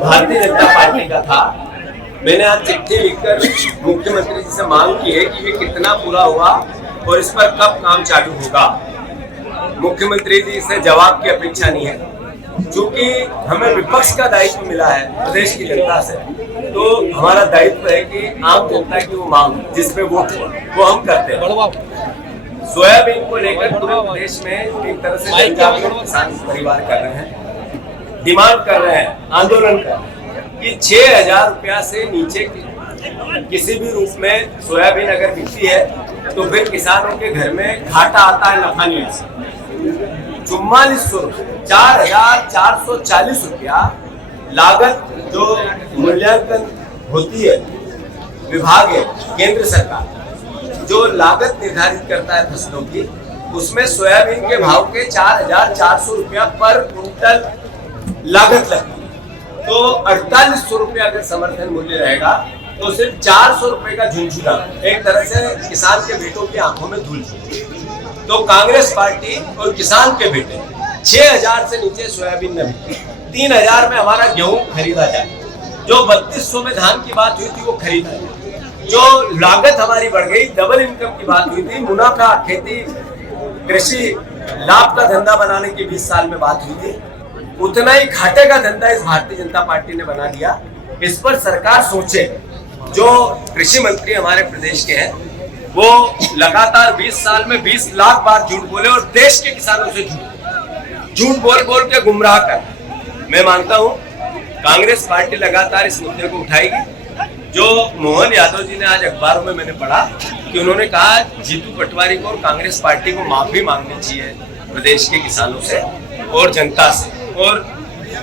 Bharatiya Janata party का था। मैंने आज चिट्ठी लिखकर मुख्यमंत्री जी से मांग की है कि ये कितना पूरा हुआ और इस पर कब काम चालू होगा। मुख्यमंत्री जी से जवाब की अपेक्षा नहीं है, क्योंकि हमें विपक्ष का दायित्व मिला है प्रदेश की जनता से, तो हमारा दायित्व है कि आम जनता की वो मांग जिसमें वोट वो हम करते हैं। सोयाबीन को लेकर पूरे प्रदेश में एक तरह से किसान परिवार कर रहे हैं, डिमांड कर रहे हैं, आंदोलन कर रहे हैं कि 6,000 रुपया से नीचे किसी भी रूप में सोयाबीन अगर बिकती है तो फिर किसानों के घर में घाटा आता है, नफा नहीं आता। 4400 4,440 रुपया लागत जो मूल्यांकन होती है, विभाग है केंद्र सरकार जो लागत निर्धारित करता है फसलों की, उसमें सोयाबीन के भाव के 4,400 रुपया पर क्विंटल लागत लगती है। तो 4,800 रुपया अगर समर्थन मूल्य रहेगा तो सिर्फ 400 रुपए का झुंझुना एक तरह से किसान के बेटों की आंखों में धूल झोंकती। तो कांग्रेस पार्टी और किसान के बेटे 6,000 से नीचे सोयाबीन न बिके, 3,000 में हमारा गेहूं खरीदा जाए, जो 3200 में धान की बात हुई थी वो खरीदा जाए, जो लागत हमारी बढ़ गई, डबल इनकम की बात हुई थी, मुनाफा खेती कृषि लाभ का धंधा बनाने की 20 साल में बात हुई थी, उतना ही घाटे का धंधा इस भारतीय जनता पार्टी ने बना दिया। इस पर सरकार सोचे। जो कृषि मंत्री हमारे प्रदेश के हैं वो लगातार 20 साल में 20 लाख बार झूठ बोले और देश के किसानों से झूठ बोल के गुमराह कर। मैं मानता हूं कांग्रेस पार्टी लगातार इस मुद्दे को उठाएगी। जो मोहन यादव जी ने आज अखबारों में मैंने पढ़ा कि उन्होंने कहा जीतू पटवारी को और कांग्रेस पार्टी को माफी मांगनी चाहिए प्रदेश के किसानों से और जनता से, और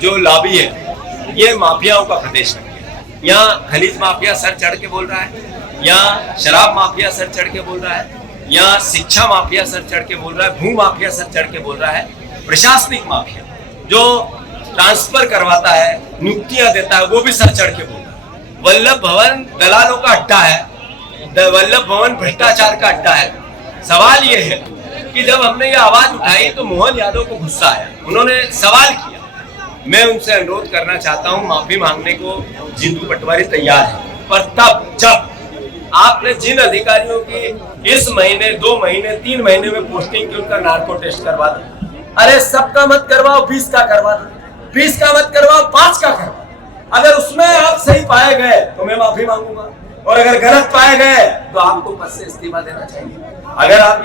जो लॉबी है ये माफियाओं का प्रदेश है। यहाँ खनिज माफिया सर चढ़ के बोल रहा है, यहाँ शराब माफिया सर चढ़ के बोल रहा है, यहाँ शिक्षा माफिया सर चढ़ के बोल रहा है, भू माफिया सर चढ़ के बोल रहा है, प्रशासनिक माफिया जो ट्रांसफर करवाता है, नियुक्तियां देता है, वो भी सर चढ़ के बोल रहा है। वल्लभ भवन दलालों का अड्डा है, वल्लभ भवन भ्रष्टाचार का अड्डा है। सवाल ये है कि जब हमने ये आवाज उठाई तो मोहन यादव को गुस्सा आया, उन्होंने सवाल किया। मैं उनसे अनुरोध करना चाहता हूं, माफी मांगने को जीतू पटवारी तैयार है, पर तब जब आपने जिन अधिकारियों की इस महीने 2 महीने 3 महीने में पोस्टिंग की उनका नार्को टेस्ट करवा दो। अरे सबका मत करवाओ, 20 का करवा दो, 20 का मत करवाओ, 5 का करवाओ। अगर उसमें आप सही पाए गए तो मैं माफी मांगूंगा, और अगर गलत पाए गए तो आपको पद से इस्तीफा देना चाहिए। अगर आप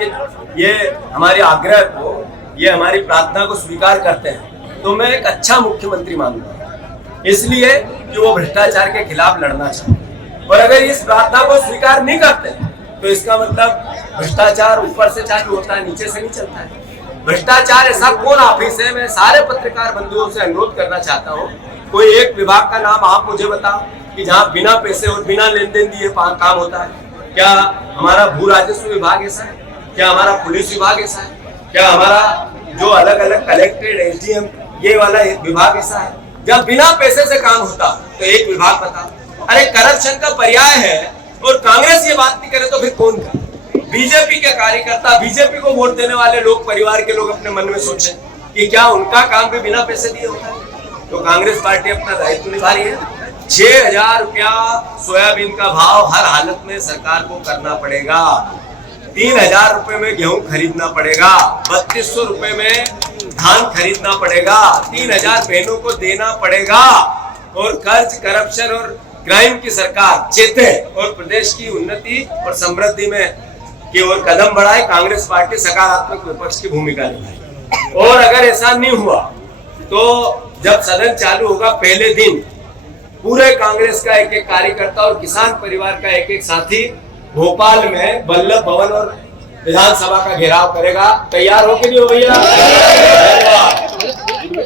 ये हमारे आग्रह को, ये हमारी प्रार्थना को स्वीकार करते हैं तो मैं एक अच्छा मुख्यमंत्री मानूंगा, इसलिए कि वो भ्रष्टाचार के खिलाफ लड़ना चाहते। और अगर इस प्रार्थना को स्वीकार नहीं करते तो इसका मतलब भ्रष्टाचार ऊपर से चालू होता है, नीचे से नहीं चलता है। भ्रष्टाचार ऐसा कौन ऑफिस है, मैं सारे पत्रकार बंधुओं से अनुरोध करना चाहता हूँ, कोई एक विभाग का नाम आप मुझे बताओ कि जहाँ बिना पैसे और बिना लेन देन दिए काम होता है। क्या हमारा भू राजस्व विभाग ऐसा है? क्या हमारा पुलिस विभाग ऐसा है? क्या हमारा जो अलग अलग कलेक्ट्रेट एसडीएम ये वाला विभाग ऐसा है? जब बिना पैसे से काम होता तो एक विभाग बताओ। अरे करप्शन का पर्याय है और कांग्रेस ये बात नहीं करे तो फिर कौन करे? बीजेपी के कार्यकर्ता, बीजेपी को वोट देने वाले लोग, परिवार के लोग अपने मन में सोचें कि क्या उनका काम भी बिना पैसे दिए होता है? तो कांग्रेस पार्टी अपना दायित्व निभा रही है। 6,000 रुपया सोयाबीन का भाव हर हालत में सरकार को करना पड़ेगा। 3,000 रुपए में गेहूं खरीदना पड़ेगा, 3200 रुपए में धान खरीदना पड़ेगा, 3,000 बहनों को देना पड़ेगा, और कर्ज, करप्शन और क्राइम की सरकार चेते और प्रदेश की उन्नति और समृद्धि में की ओर कदम बढ़ाए। कांग्रेस पार्टी सकारात्मक विपक्ष की भूमिका निभाए। और अगर ऐसा नहीं हुआ तो जब सदन चालू होगा पहले दिन पूरे कांग्रेस का एक एक कार्यकर्ता और किसान परिवार का एक एक साथी भोपाल में वल्लभ भवन और विधानसभा का घेराव करेगा। तैयार हो के नहीं हो भैया?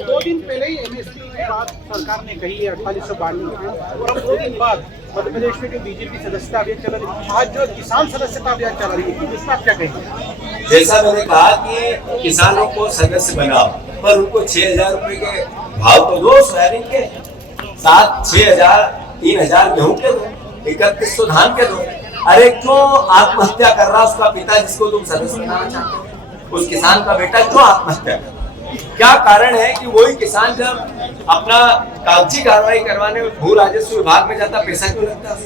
2 दिन पहले ही एमएसपी की बात सरकार ने कही है 4892, और अब 2 दिन बाद मध्य प्रदेश में जो बीजेपी सदस्यता अभियान चला रही है, आज जो किसान सदस्यता अभियान चला रही है, इसमें आप क्या कहेंगे? जैसा मैंने कहा कि किसानों को सदस्य बनाओ, पर उनको 6,000 रुपए के भाव तो दो सोयाबीन के, साथ 6,000 3,000 गेहूं के दो, 3100 धान के दो। अरे क्यों आत्महत्या कर रहा उसका पिता जिसको तुम सदस्य बनाना चाहते हो? उस किसान का बेटा क्यों आत्महत्या कर रहा? क्या कारण है कि वही किसान जब अपना कागजी कार्रवाई करवाने भू राजस्व विभाग में जाता पैसा क्यों लगता है?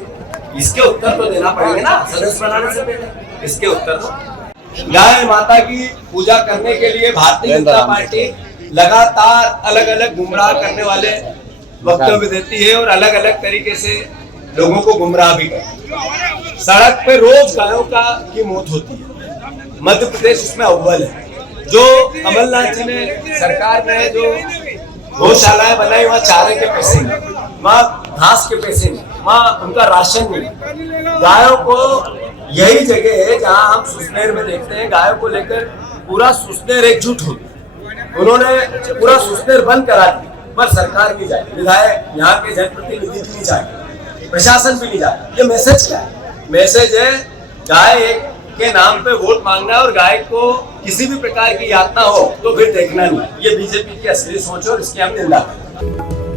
इसके उत्तर तो देना पड़ेगा ना सदस्य बनाने से पहले। इसके उत्तर तो गाय माता की पूजा करने के लिए भारतीय जनता पार्टी लगातार अलग अलग गुमराह करने वाले वक्तव्य देती है और अलग अलग तरीके से लोगों को गुमराह भी करती है। सड़क पे रोज गायों की मौत होती है। मध्य प्रदेश इसमें अव्वल है। जो कमलनाथ जी ने सरकार ने जो गौशालाएं बनाई वहाँ चारे के पैसे नहीं, वहाँ घास के पैसे नहीं, वहाँ उनका राशन नहीं। गायों को यही जगह है जहाँ हम सुसनेर में देखते हैं गायों को लेकर पूरा सुसनेर एकजुट हो गया। उन्होंने पूरा सुसनेर बंद करा दिया, पर सरकार नहीं जाए, विधायक यहाँ के जनप्रतिनिधि भी नहीं जाए, प्रशासन भी नहीं जाए। ये मैसेज क्या है? मैसेज है गाय एक के नाम पे वोट मांगना और गाय को किसी भी प्रकार की यातना हो तो फिर देखना नहीं। ये बीजेपी की असली सोच और इसकी हम निंदा करते हैं।